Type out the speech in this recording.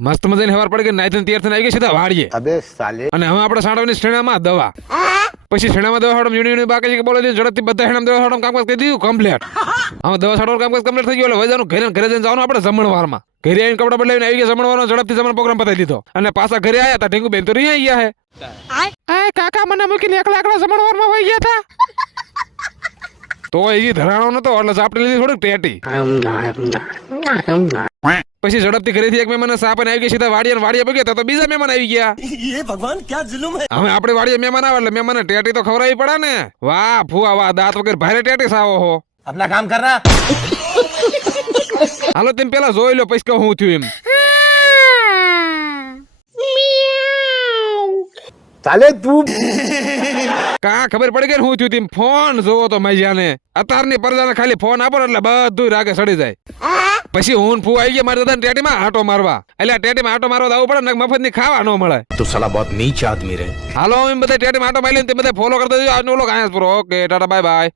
મસ્ત મજાની હવાર પડી ગઈ, નાઈથી તૈયાર થઈને આવી ગઈ સીધા વાડીએ. अबे साले અને હવે આપણે સાંડવાની શ્રેણામાં દવા. પછી શ્રેણામાં દવા સાડમ યુનિયન બાકી છે કે બોલે ઝડપથી બધા શ્રેણામાં દવા સાડમ કામકાજ કરી દીધું કમ્પ્લીટ. હવે દવા સાડવાનું કામકાજ કમ્પ્લીટ થઈ ગયું એટલે વજાનું ઘરે જઈને જવાનું આપણે જમણવારમાં. ઘરે આવીને કપડા બદલાવીને આવી ગયા જમણવારનો, ઝડપથી જમણ પ્રોગ્રામ પતાવી દીધો. અને પાછા ઘરે આવ્યા હતા ઢીંગુ બેન તો રહી ગયા હે. આ કાકા મને મૂકીને એકલા એકલા જમણવારમાં વહી ગયા હતા. તો એ ધરાણો નતો એટલે ઝાપટી લીધી થોડીક ટેટી. પછી ઝડપથી ઘરેથી એક મહેમાન સાપને આવી ગયા સીધા વાડીએ પગ્યા તો બીજા મહેમાન આવી ગયા. ये भगवान क्या जुल्म है। હવે આપણે વાડીએ મહેમાન આવે એટલે મહેમાનને ટેટી તો ખવડાવવી પડે ને. વાહ ફુવા વાહ, દાંત વગર ભારે ટેટી સાવો હો. अपना काम करना। હાલો તેમ પેલા જોઈ લો પછી કહું હું થયું એમ. साले तू કા ખબર પડી ગઈ ને હું થયું તેમ. ફોન જોવો તો મજાને. અત્યારની પરજાને ખાલી ફોન આપો ને એટલે બધું રાગે સડી જાય. પછી હું ફૂ આવી ગયા મારા દાદાને ટેટીમાં આટો મારવા. એટલે આ ટેટીમાં આટો મારવા આવવું પડે ને મફતની ખાવા ન મળે. तो साला बहुत नीच आदमी रहे। હાલો એમ બધા ટેટીમાં આટો મારી લઈને તે બધા ફોલો કરતા જજો. આજનો વ્લોગ અહીંયા જ પૂરો. Okay tata bye bye.